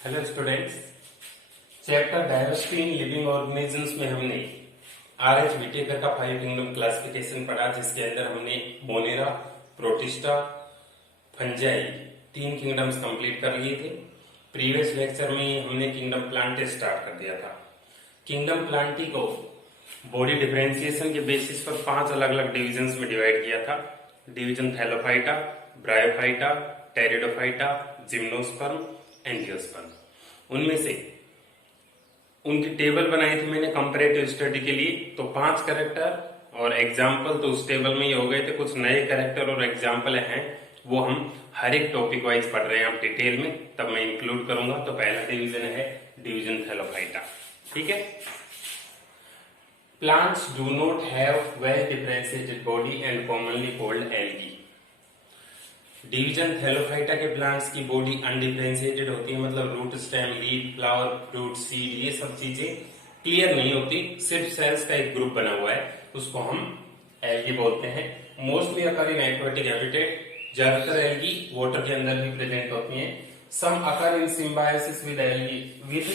Hello students, chapter diversity in living organisms में हमने RH Whittaker का 5 किंगडम क्लासिफिकेशन पढ़ा, जिसके अंदर हमने Monera, protista, fungi 3 kingdoms complete कर लिए थे। प्रीवियस लेक्चर में हमने किंगडम प्लांटे स्टार्ट कर दिया था। किंगडम प्लांटी को बॉडी डिफरेंशिएशन के बेसिस पर 5 अलग अलग डिविजन्स में डिवाइड किया था। Division Thallophyta, bryophyta, pteridophyta, gymnosperm, angiosperm. उनमें से उनकी टेबल बनाई थी मैंने कंपैरेटिव स्टडी के लिए। तो 5 कैरेक्टर और एग्जाम्पल तो उस टेबल में ही हो गए थे। कुछ नए कैरेक्टर और एग्जाम्पल हैं, वो हम हर एक टॉपिक वाइज पढ़ रहे हैं आप डिटेल में, तब मैं इंक्लूड करूंगा। तो पहला डिवीजन है डिवीजन थैलोफाइटा। ठीक है। Plants do not have well differentiated body and commonly called algae. Division thallophyta के प्लांट्स की बॉडी अनडिफरेंशिएटेड होती है, मतलब root, stem, leaf, flower, fruit, seed, ये सब चीजें क्लियर नहीं होती। सिर्फ सेल्स का एक ग्रुप बना हुआ है, उसको हम एल्गी बोलते हैं। Mostly occur in aquatic habitat. ज्यादातर एल्गी वाटर के अंदर भी प्रेजेंट होती हैं। Some occur in symbiosis with algae with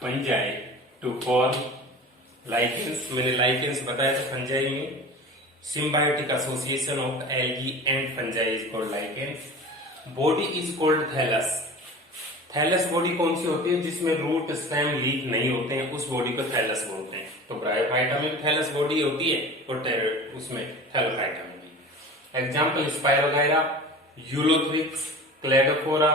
fungi to form lichens. मैंने लाइकेंस बताया था फंजाई में। symbiotic association of algae and fungi is called lichens. Body is called thallus. Thallus body कौन सी होती है? जिसमें रूट, स्टेम, लीफ नहीं होते हैं, उस बॉडी को थैलस बोलते हैं। तो ब्रायोफाइटा में थैलस बॉडी होती है और उसमें थैलोफाइटा में भी। एग्जाम्पल स्पायरोगाइरा, यूलोथ्रिक्स, क्लेडोफोरा,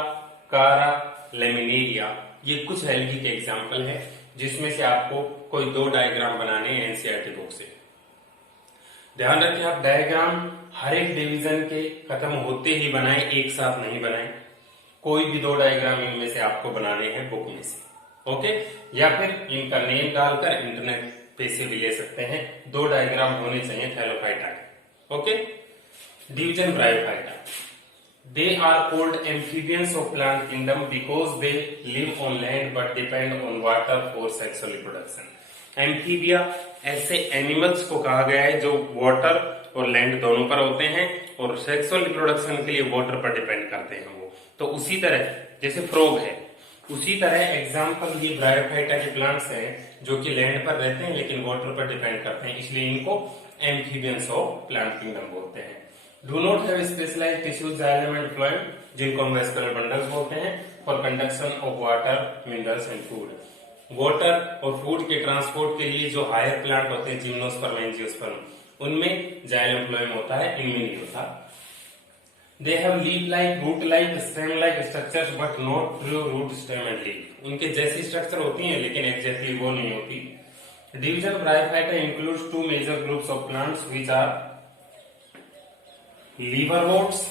कारा, लेमिनेरिया, ये कुछ एल्गी के एग्जाम्पल है, जिसमें से आपको कोई 2 डायग्राम बनाने हैं एनसीईआरटी बुक से। ध्यान रखें, आप डायग्राम हर एक डिवीजन के खत्म होते ही बनाएं, एक साथ नहीं बनाएं। कोई भी 2 डायग्राम इनमें से आपको बनाने हैं बुक में से, ओके? या फिर इनका नेम डालकर इंटरनेट पे से भी ले सकते हैं। 2 डायग्राम होने चाहिए थैलोफाइटा के, okay? Division bryophyta, they are called amphibians of plant kingdom because they live on land but depend on water for sexual reproduction. Amphibia ऐसे एनिमल्स को कहा गया है जो वाटर और लैंड दोनों पर होते हैं और सेक्सुअल रिप्रोडक्शन के लिए वाटर पर डिपेंड करते हैं वो। तो उसी तरह जैसे फ्रॉग है, उसी तरह एग्जाम्पल ये ब्रायोफाइटा के प्लांट्स हैं जो कि लैंड पर रहते हैं लेकिन वाटर पर डिपेंड करते हैं, इसलिए इनको एम्फीबियंस ऑफ प्लांट किंगडम बोलते हैं। Do not have specialised tissues, xylem and phloem, जिनको हम वेस्कुलर बंडल्स बोलते हैं, for conduction of water, minerals and food. Water और फूड के ट्रांसपोर्ट के लिए जो हायर प्लांट होते हैं, जिम्नोस्पर्म, एंजियोस्पर्म, उनमें जाइलम फ्लोएम होता है, इनमें नहीं होता। They have leaf like, root like, stem like structures but not true root, stem and leaf. उनके जैसी स्ट्रक्चर होती है लेकिन एग्जैक्टली वो नहीं होती। Division Bryophyta includes 2 major groups of plants which are liverworts,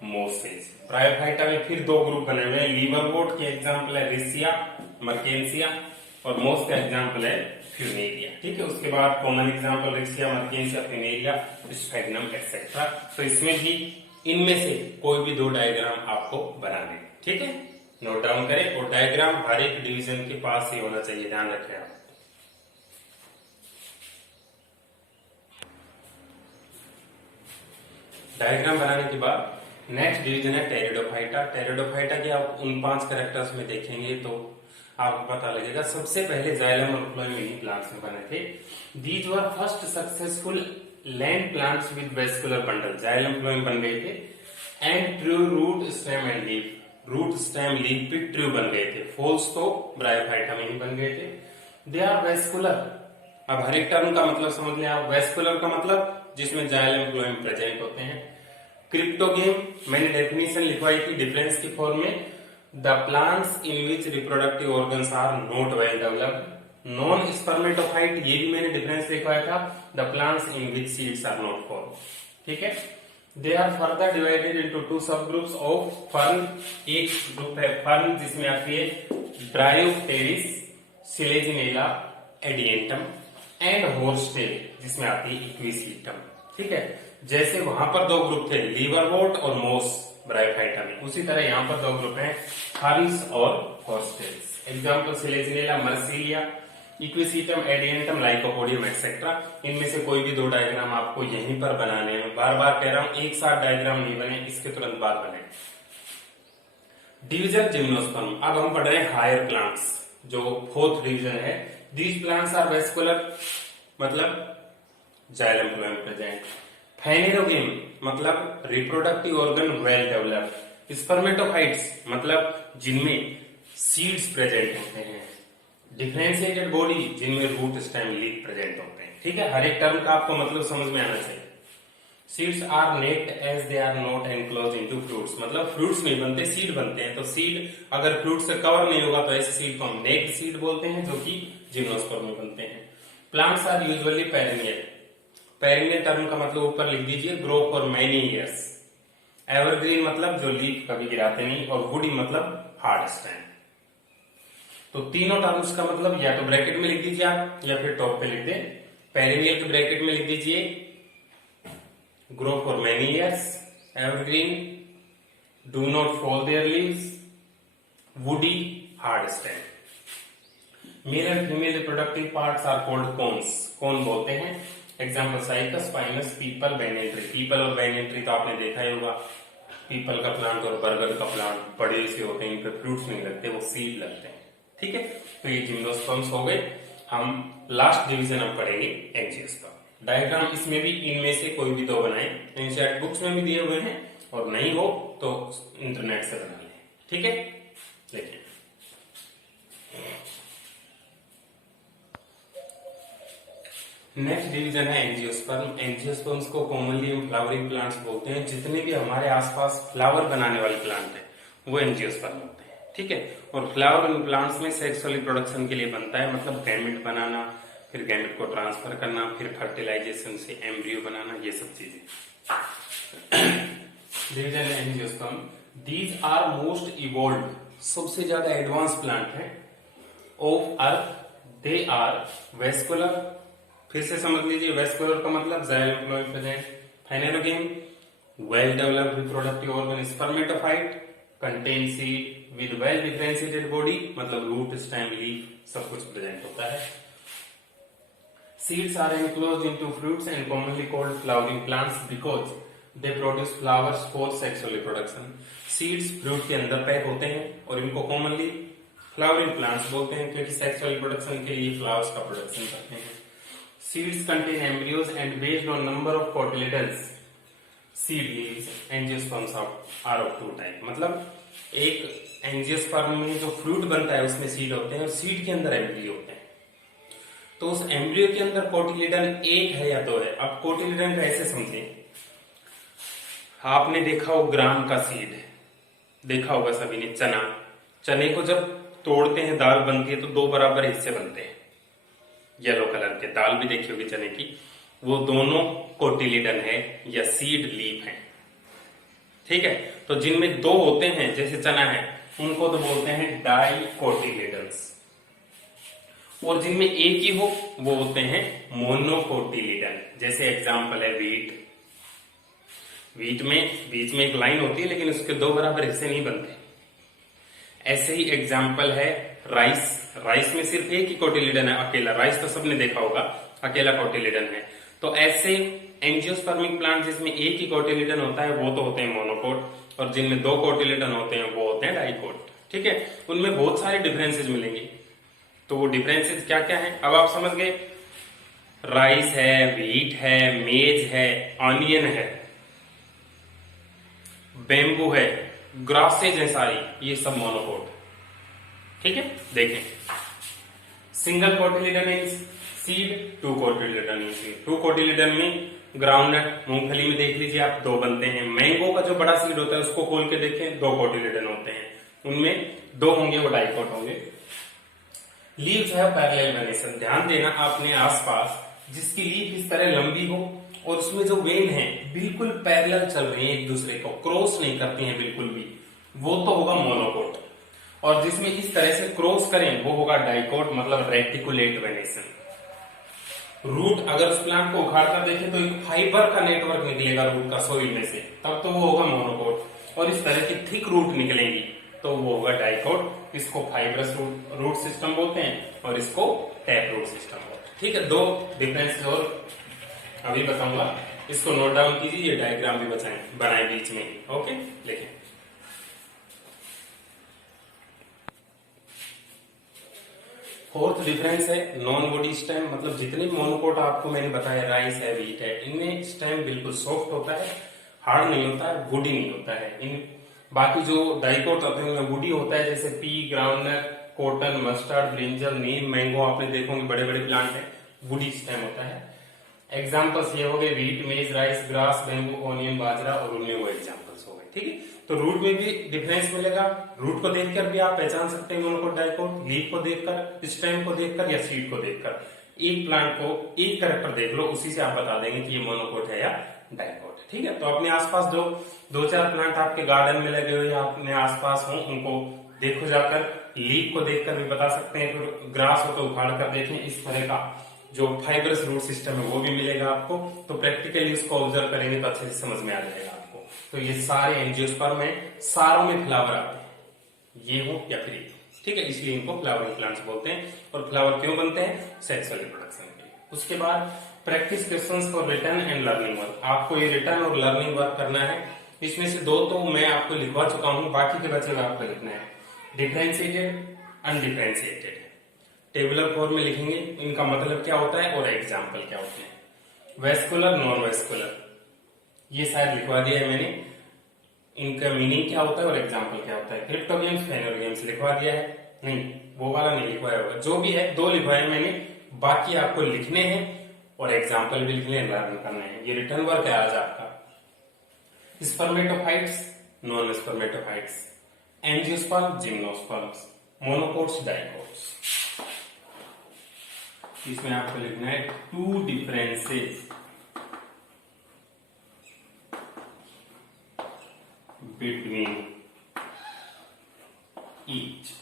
mosses. Bryophyta में फिर 2 ग्रुप बने हुए हैं। लीवरवोर्ट के एग्जाम्पल है रिसिया, मर्केंसिया, और मोस का एग्जाम्पल है फ्यूनेरिया। ठीक है। उसके बाद common example Riccia, Marchantia, Funaria, Sphagnum et cetera. तो इसमें भी इनमें से कोई भी 2 डायग्राम आपको बनाने, ठीक है, नोट डाउन करें। और डायग्राम हर एक डिवीजन के पास ही होना चाहिए, ध्यान रखें आप। डायग्राम बनाने के बाद नेक्स्ट डिवीजन है टेरिडोफाइटा। टेरिडोफाइटा के आप उन 5 कैरेक्टर्स में देखेंगे तो आपको पता लगेगा। सबसे पहले जाइलम और फ्लोएम इन्हीं प्लांट्स में बने थे। These were first successful land plants with vascular bundle. Xylem phloem बन गए थे and true root, stem and leaf. Root, stem, leaf भी ट्रू बन गए थे। फोल्स तो ब्रायोफाइटा में ही बन गए थे। They are vascular. अब हर एक टर्म का मतलब समझ लें आप। वेस्कुलर का मतलब जिसमें जाइलम फ्लोएम प्रेजेंट होते हैं। क्रिप्टोगेम, मैंने डेफिनेशन लिखवाई थी डिफरेंस की फॉर्म में। The plants in which reproductive organs are not well developed. Non spermatophyte, ये भी मैंने डिफरेंस लिखवाया था। The plants in which seeds are not form, ठीक है। They are further divided into 2 sub groups of fern. एक group है fern जिसमें आती है ब्रायोप्टेरिस, सिलेजिनेला, एडिएंटम, एंड होर्सटेल जिसमें आती है इक्विसीटम, ठीक है। जैसे वहां पर 2 ग्रुप थे, लीवरवोर्ट और मोस ब्रायोफाइटा में, उसी तरह यहाँ पर 2 ग्रुप हैं, फर्न्स और horsetails. Example Selaginella, Marsilea, Equisetum, Adiantum, Lycopodium et cetera. इनमें से कोई भी 2 डायग्राम आपको यहीं पर बनाने हैं। बार बार कह रहा हूं, एक साथ डायग्राम नहीं बने, इसके तुरंत बाद बने। Division gymnosperm. अब हम पढ़ रहे हैं हायर प्लांट्स, जो फोर्थ डिवीजन है। दीज प्लांट्स आर वेस्कुलर, मतलब जाइलम फ्लोएम प्रेजेंट। फाइनेरोगेम मतलब reproductive organ well developed. Spermatophytes मतलब जिनमें सीड्स प्रेजेंट होते हैं। डिफरेंशिएटेड बॉडी जिनमें रूट स्टेम लीफ प्रेजेंट होते हैं। ठीक है, हर एक टर्म का आपको मतलब समझ में आना चाहिए। Seeds are naked as they are not enclose into fruits, मतलब फ्रूट्स नहीं बनते, सीड बनते हैं। तो सीड अगर फ्रूट से कवर नहीं होगा तो ऐसे सीड को हम नेक्ड सीड बोलते हैं, जो कि जिम्नोस्पर्म में बनते हैं। Plants are usually perennial. Perennial term का मतलब ऊपर लिख दीजिए, grow for many years. Evergreen मतलब जो लीफ कभी गिराते नहीं, और वुडी मतलब हार्ड स्टेम। तो तीनों टर्म्स का मतलब या तो ब्रैकेट में लिख दीजिए आप, या फिर टॉप पे लिख दें। पेरेनियल के ब्रैकेट में लिख दीजिए grow for many years, evergreen, do not fall their leaves, woody, hard stem. Male and female reproductive parts are called cones. कौन बोलते हैं? Example cycas, Pinus, people, banyan tree. People और बैनियन ट्री तो आपने देखा ही होगा। पीपल का plant और बरगद का प्लांट बड़े से होते हैं, इन पे फ्रूट्स नहीं लगते, वो सीड लगते हैं। ठीक है, तो ये जिम्नोस्पर्म्स हो गए। हम लास्ट डिवीजन अब पढ़ेंगे एंजियोस्पर्म। डायग्राम इसमें भी इनमें से कोई भी दो बनाए, एनसीईआरटी बुक्स में भी दिए हुए हैं, और नहीं हो तो इंटरनेट से बना लें। ठीक है, देखिए नेक्स्ट डिवीजन है एंजियोस्पर्म। एंजियोस्पर्म्स को कॉमनली हम फ्लावरिंग प्लांट्स बोलते हैं। जितने भी हमारे आसपास फ्लावर बनाने वाले प्लांट है वो एंजियोस्पर्म होते हैं। ठीक है, और फ्लावर इन प्लांट्स में सेक्सुअल रिप्रोडक्शन के लिए बनता है, मतलब गैमेट बनाना, फिर गैमेट को ट्रांसफर करना, फिर फर्टिलाइजेशन से एम्ब्रियो बनाना, ये सब चीजें। Division angiosperm. These are most evolved, सबसे ज्यादा एडवांस प्लांट है of earth. They are vascular, फिर से समझ लीजिए, वेस्कुलर का मतलब xylem phloem present. Phanerogam well developed reproductive organ. Spermatophyte contain seed with well differentiated body, मतलब रूट स्टेम लीफ सब कुछ प्रेजेंट होता है। Seeds are enclosed into fruits and commonly called flowering plants because they produce flowers for sexual reproduction. Seeds fruit के अंदर pack होते हैं और इनको commonly flowering plants बोलते हैं, क्योंकि sexual reproduction के लिए flowers का प्रोडक्शन करते हैं। Seeds contain embryos and based on number of cotyledons, seed leaves, angiosperms are of two type। मतलब एक एंजियोस्पर्म में जो फ्रूट बनता है उसमें सीड होते हैं, और सीड के अंदर एम्ब्रियो होते हैं। तो उस एम्ब्रियो के अंदर कोटिलिडन एक है या दो है। अब कोटिलिडन का ऐसे समझे, आपने देखा हो ग्राम का सीड, देखा होगा सभी ने। चना, चने को जब तोड़ते हैं दाल बनती है तो दो बराबर हिस्से बनते हैं, येलो कलर के। दाल भी देखी होगी चने की, वो दोनों कोटिलिडन है या सीड लीफ है। ठीक है, तो जिनमें दो होते हैं जैसे चना है, उनको तो बोलते हैं डाइकोटिलिडन्स, और जिनमें एक ही हो वो होते हैं मोनोकोटिलिडन। जैसे एग्जांपल है वीट। वीट में बीच में एक लाइन होती है लेकिन उसके दो बराबर हिस्से नहीं बनते। ऐसे ही एग्जांपल है राइस। राइस में सिर्फ एक ही कोटिलिडन है, अकेला। राइस तो सबने देखा होगा, अकेला कोटिलिडन है। तो ऐसे एंजियोस्पर्मिक प्लांट जिसमें एक ही कोटिलिडन होता है वो तो होते हैं मोनोकोट, और जिनमें दो कोटिलिडन होते हैं वो होते हैं डाइकोट। ठीक है, उनमें बहुत सारे डिफरेंसेस मिलेंगे। तो वो डिफरेंसेस क्या क्या है अब आप समझ गए। राइस है, व्हीट है, मेज है, ऑनियन है, बेम्बू है, ग्रासेज है सारी, ये सब मोनोकोट। ठीक है, देखें single cotyledon in seed, two cotyledon in seed. Two cotyledon में ग्राउंडनट, मूंगफली में देख लीजिए आप, दो बनते हैं। मैंगो का जो बड़ा सीड होता है उसको खोल के देखें, दो कोटिलिडन होते हैं, उनमें दो होंगे वो डाइकोट होंगे। लीव्स है पैरेलल वेनेशन। ध्यान देना आपने आसपास जिसकी लीफ इस तरह लंबी हो और उसमें जो वेन है बिल्कुल पैरेलल चल रही है एक दूसरे को, क्रॉस नहीं करती हैं बिल्कुल भी, वो तो होगा मोनोकोट। और जिसमें इस तरह से क्रॉस करें वो होगा डाइकोट, मतलब रेटिकुलेट वेनेशन। रूट अगर उस प्लांट को उखाड़ कर देखें तो एक फाइबर का नेटवर्क निकलेगा रूट का सोइल में से, तब तो वो होगा मोनोकोट। और इस तरह की थिक रूट निकलेंगी तो वो होगा डाइकोट। इसको फाइब्रस रूट सिस्टम बोलते हैं और इसको टैप रूट सिस्टम बोलते हैं। ठीक है, दो डिफरेंस और अभी बताऊंगा, इसको नोट डाउन कीजिए, ये डायग्राम भी बनाए बीच में। ओके, लिखें। फोर्थ डिफरेंस है नॉन वुडी स्टेम, मतलब जितने भी मोनोकोट आपको मैंने बताया, राइस है, व्हीट है, इनमें स्टेम बिल्कुल सॉफ्ट होता है, हार्ड नहीं होता है, वुडी नहीं होता है। इन बाकी जो डाइकोट होते हैं उनमें वुडी होता है, जैसे pea, groundnut, cotton, mustard, brinjal, neem, mango, आपने देखोगे बड़े बड़े प्लांट है, वुडी स्टेम होता है। एग्जाम्पल्स ये हो गए व्हीट, मेज, राइस, ग्रास, बैम्बू, ऑनियन, बाजरा और उनमें वो एग्जाम्पल्स हो गए। ठीक है, तो रूट में भी डिफरेंस मिलेगा। रूट को देखकर भी आप पहचान सकते हैं मोनोकोट डाइकोट, लीफ को देखकर, स्टेम को देखकर या सीड को देखकर। एक प्लांट को एक कैरेक्टर देख लो, उसी से आप बता देंगे कि ये मोनोकोट है या डाइकोट है। ठीक है, तो अपने आसपास जो दो चार प्लांट आपके गार्डन में लगे हुए या अपने आसपास हो उनको देखो जाकर, लीफ को देखकर भी बता सकते हैं, फिर ग्रास हो तो उखाड़ कर देखें, इस तरह का जो फाइबरस रूट सिस्टम है वो भी मिलेगा आपको। तो प्रैक्टिकली उसको ऑब्जर्व करेंगे तो अच्छे से समझ में आ जाएगा आपको। तो ये सारे एंजियोस्पर्म में सारों में फ्लावर आते हैं, ये हो या फिर ये, ठीक है, इसलिए इनको फ्लावरिंग प्लांट्स बोलते हैं। और फ्लावर क्यों बनते हैं? सेक्सुअल रिप्रोडक्शन के लिए। उसके बाद practice questions for return and learning work. आपको ये रिटर्न और लर्निंग वर्क करना है। इसमें से दो तो मैं आपको लिखवा चुका हूं, बाकी के बचे हुए आपको लिखना है। डिफरेंशिएटेड, अनडिफरेंशिएटेड, टेबुलर फॉर्म में लिखेंगे, इनका मतलब क्या होता है और एग्जाम्पल क्या होते हैं। वेस्कुलर, नॉन वेस्कुलर, ये शायद लिखवा दिया है मैंने, इनका मीनिंग क्या होता है और एग्जाम्पल क्या होता है। क्रिप्टोगेम्स, फेनोगेम्स लिखवा दिया है? नहीं, वो वाला नहीं लिखवाया होगा। जो भी है दो लिखवाए मैंने, बाकी आपको लिखने हैं और एग्जाम्पल भी लिखने हैं, लर्न करने हैं। ये रिटर्न वर्क है आज आपका। Spermatophytes, non spermatophytes, angiosperm, gymnosperms, monocots, dicots. इसमें आपको लिखना है टू डिफरेंसेस बिटवीन ईच।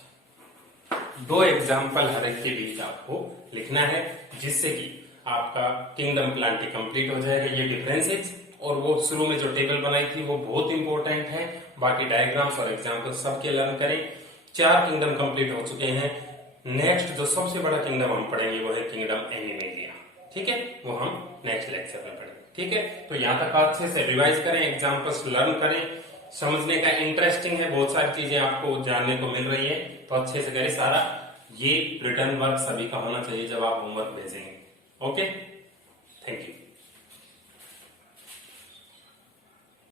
दो एग्जाम्पल हर एक के बीच आपको लिखना है, जिससे कि आपका किंगडम प्लांट कंप्लीट हो जाएगा। ये डिफरेंसेस और वो शुरू में जो टेबल बनाई थी वो बहुत इंपॉर्टेंट है। बाकी डायग्राम्स और एग्जाम्पल सबके लर्न करें। 4 किंगडम कंप्लीट हो चुके हैं। नेक्स्ट जो सबसे बड़ा किंगडम हम पढ़ेंगे वो है किंगडम एनिमेलिया। ठीक है, वो हम नेक्स्ट लेक्चर में पढ़ेंगे। ठीक है, तो यहाँ तक अच्छे से रिवाइज करें, एग्जाम्पल्स लर्न करें। समझने का इंटरेस्टिंग है, बहुत सारी चीजें आपको जानने को मिल रही है, तो अच्छे से करें सारा। ये रिटर्न वर्क सभी का होना चाहिए जब आप होमवर्क भेजेंगे। Okay, thank you.